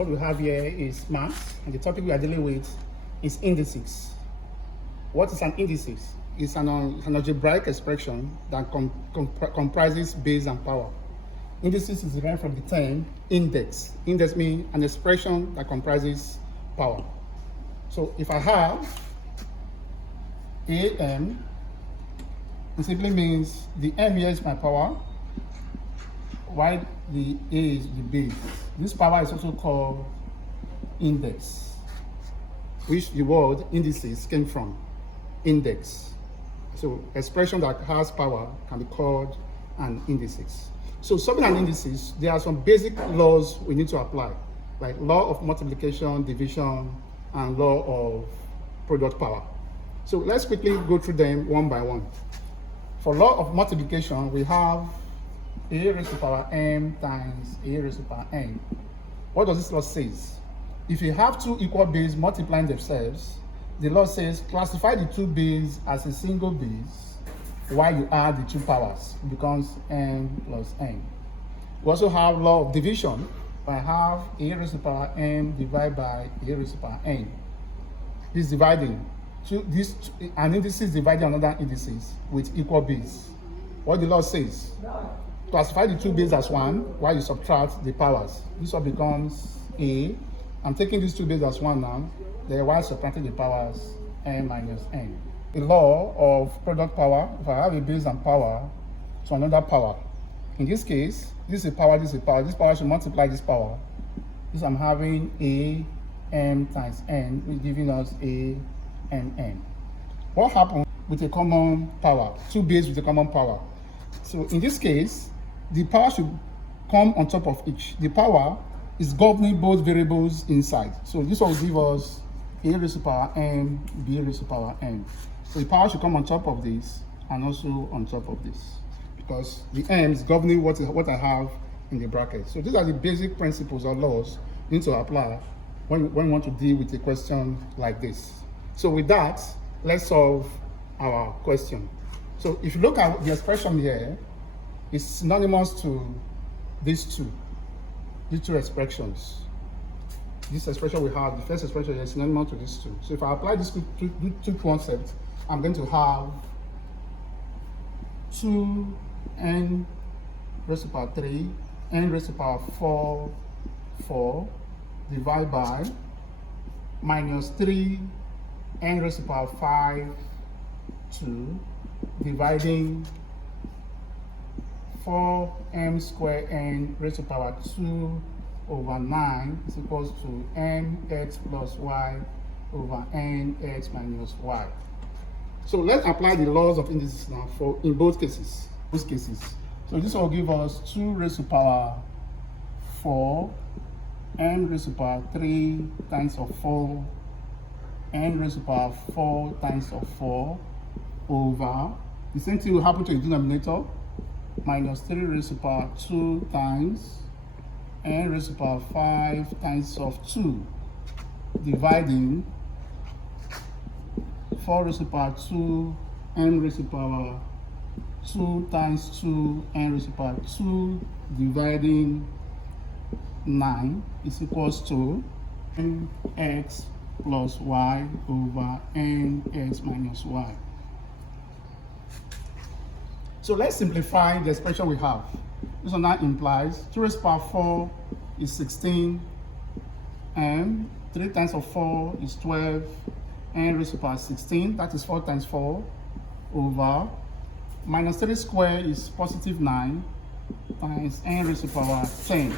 What we have here is maths, and the topic we are dealing with is indices. What is an indices? It's an algebraic expression that comprises base and power. Indices is derived from the term index. Index means an expression that comprises power. So if I have AM, it simply means the M here is my power, while the A is the base. This power is also called index, which the word indices came from, index. So expression that has power can be called an indices. So solving an indices, there are some basic laws we need to apply, like law of multiplication, division, and law of product power. So let's quickly go through them one by one. For law of multiplication, we have a raised to the power m times a raised to the power n. What does this law say? If you have two equal bases multiplying themselves, the law says classify the two bases as a single base while you add the two powers. It becomes m plus n. We also have law of division. I have a raised to the power m divided by a raised to the power n. This dividing an indices dividing another indices with equal base. What the law says, classify the two bases as one while you subtract the powers. This one becomes a. I'm taking these two bases as one now. Then while subtracting the powers, n minus n. The law of product power, if I have a base and power to another power. In this case, this is a power, this is a power. This power should multiply this power. This I'm having a m times n, which is giving us a m n. What happens with a common power? Two bases with a common power. So in this case, the power should come on top of each. The power is governing both variables inside. So this will give us a raised to the power m, b raised to the power n. So the power should come on top of this and also on top of this, because the m is governing what I have in the bracket. So these are the basic principles or laws you need to apply when you want to deal with a question like this. So with that, let's solve our question. So if you look at the expression here, it's synonymous to these two expressions. This expression we have, the first expression is synonymous to these two. So if I apply these two concepts, I'm going to have 2n raised to the power 3, n raised to the power 4 divided by minus 3 n raised to the power 5 2 dividing 4m squared n raised to the power 2 over 9 is equals to mx plus y over nx minus y. So let's apply the laws of indices now in both cases. So this will give us 2 raised to the power 4 n raised to the power 3 times of 4 n raised to the power 4 times of 4 over, the same thing will happen to the denominator, minus 3 raised to the power 2 times n raised to the power 5 times of 2 dividing 4 raised to the power 2 n raised to the power 2 times 2 n raised to the power 2 dividing 9 is equals to nx plus y over nx minus y. So let's simplify the expression we have. This one now implies 2 raised to the power 4 is 16, and 3 times of 4 is 12, n raised to the power 16, that is 4 times 4, over minus 3 squared is positive 9 times n raised to the power 10.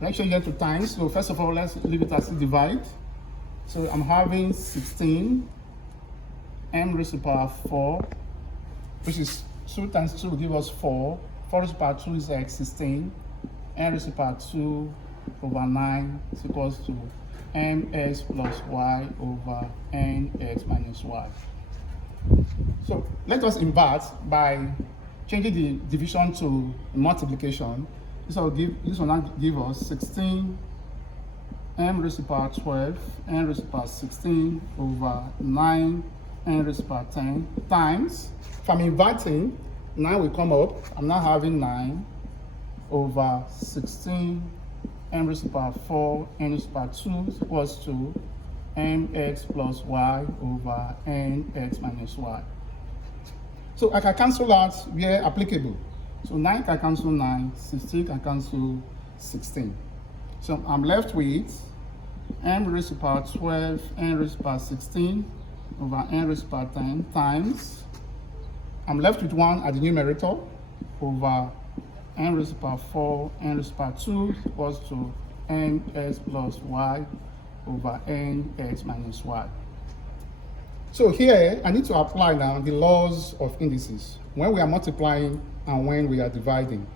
Let's change it to times. So first of all, let's leave it as a divide. So I'm having 16 m raised to the power 4, which is 2 times 2 will give us 4. 4 raised to the power 2 is like 16. N raised to the power 2 over 9 is equals to mx plus y over nx minus y. So let us invert by changing the division to multiplication. This will now give us 16 m raised to the power 12, n raised to the power 16 over 9 n raised to the power 10 times, if I'm inverting, 9 will come up. I'm now having 9 over 16 n raised to the power 4 n raised to the power 2 is equals to mx plus y over nx minus y. So I can cancel out where applicable. So 9 can cancel 9, 16 can cancel 16. So I'm left with n raised to the power 12, n raised to the power 16 over n raised to the power 10 times, I'm left with 1 at the numerator over n raised to the power 4, n raised to the power 2 equals to nx plus y over nx minus y. So here, I need to apply now the laws of indices when we are multiplying and when we are dividing.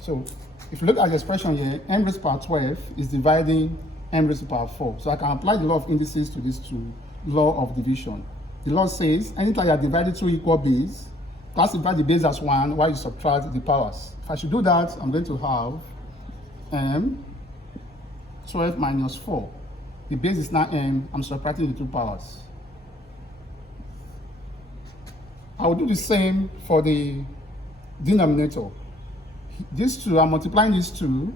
So if you look at the expression here, n raised to the power 12 is dividing n raised to the power 4. So I can apply the law of indices to these two, law of division. The law says anytime you are dividing two equal bases, classify the base as 1 while you subtract the powers. If I should do that, I'm going to have m 12 minus 4. The base is now m, I'm subtracting the two powers. I will do the same for the denominator. These two, I'm multiplying these two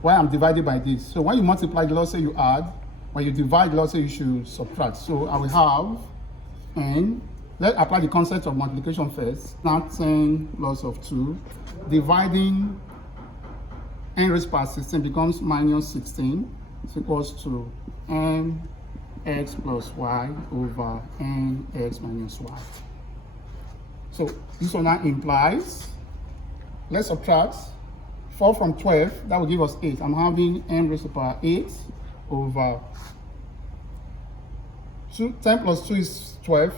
while I'm divided by this. So when you multiply, the law say you add. When you divide, the law say you should subtract. So I will have n. Let's apply the concept of multiplication first. Now 10 plus of 2. Dividing n raised to the power 16 becomes minus 16. It's equals to nx plus y over nx minus y. So this one now implies, let's subtract 4 from 12, that will give us 8. I'm having n raised to the power 8 over 2. 10 plus 2 is 12.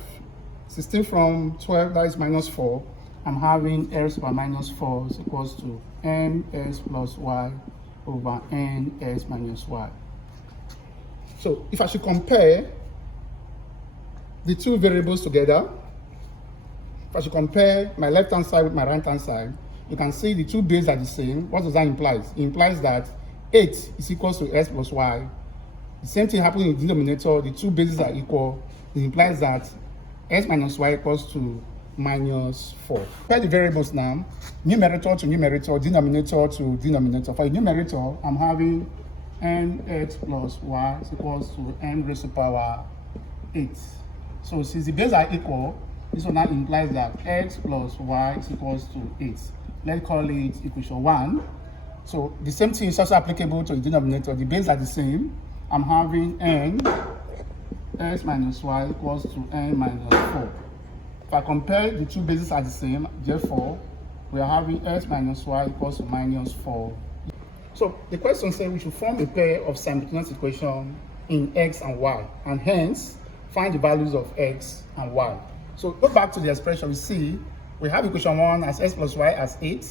16 from 12, that is minus 4. I'm having n raised to the power minus 4 is equals to nx plus y over nx minus y. So if I should compare the two variables together, if I should compare my left-hand side with my right-hand side, you can see the two bases are the same. What does that imply? It implies that 8 is equals to x plus y. The same thing happens in the denominator. The two bases are equal. It implies that x minus y equals to minus 4. Compare the variables now. Numerator to numerator, denominator to denominator. For the numerator, I'm having nx plus y is equals to n raised to the power 8. So since the bases are equal, this one now implies that x plus y is equals to 8. Let's call it equation 1. So the same thing is also applicable to the denominator. The bases are the same. I'm having n x minus y equals to n minus 4. If I compare the two bases are the same, therefore we are having x minus y equals to minus 4. So the question says we should form a pair of simultaneous equations in x and y, and hence find the values of x and y. So go back to the expression. We see we have equation 1 as x plus y as 8,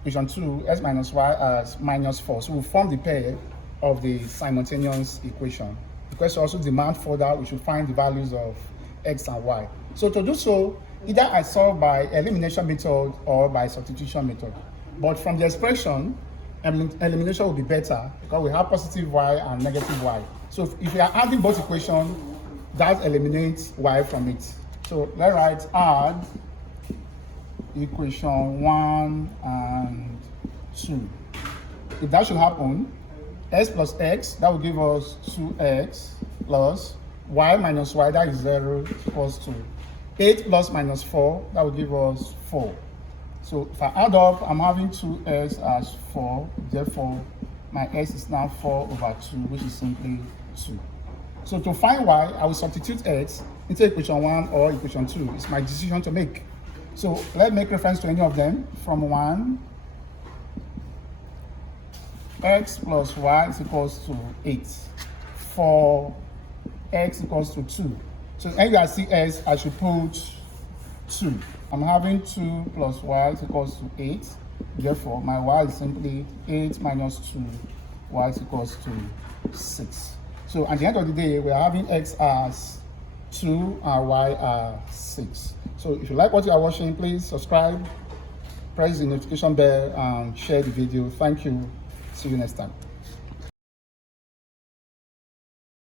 equation 2 x minus y as minus 4. So we form the pair of the simultaneous equation. The question also demands further we should find the values of x and y. So to do so, either I solve by elimination method or by substitution method. But from the expression, elimination will be better because we have positive y and negative y. So if we are adding both equations, that eliminates y from it. So let's write add equation 1 and 2. If that should happen, x plus x, that will give us 2x plus y minus y, that is 0, equals to 8 plus minus 4, that will give us 4. So if I add up, I'm having 2x as 4, therefore my x is now 4 over 2, which is simply 2. So to find y, I will substitute x into equation 1 or equation 2. It's my decision to make. So let's make reference to any of them. From 1, x plus y is equals to 8. For x equals to 2. So anytime I see x, I should put 2. I'm having 2 plus y is equals to 8. Therefore, my y is simply 8 minus 2, y is equals to 6. So at the end of the day, we are having x as 2 and y as 6. So if you like what you are watching, please subscribe, press the notification bell, and share the video. Thank you. See you next time.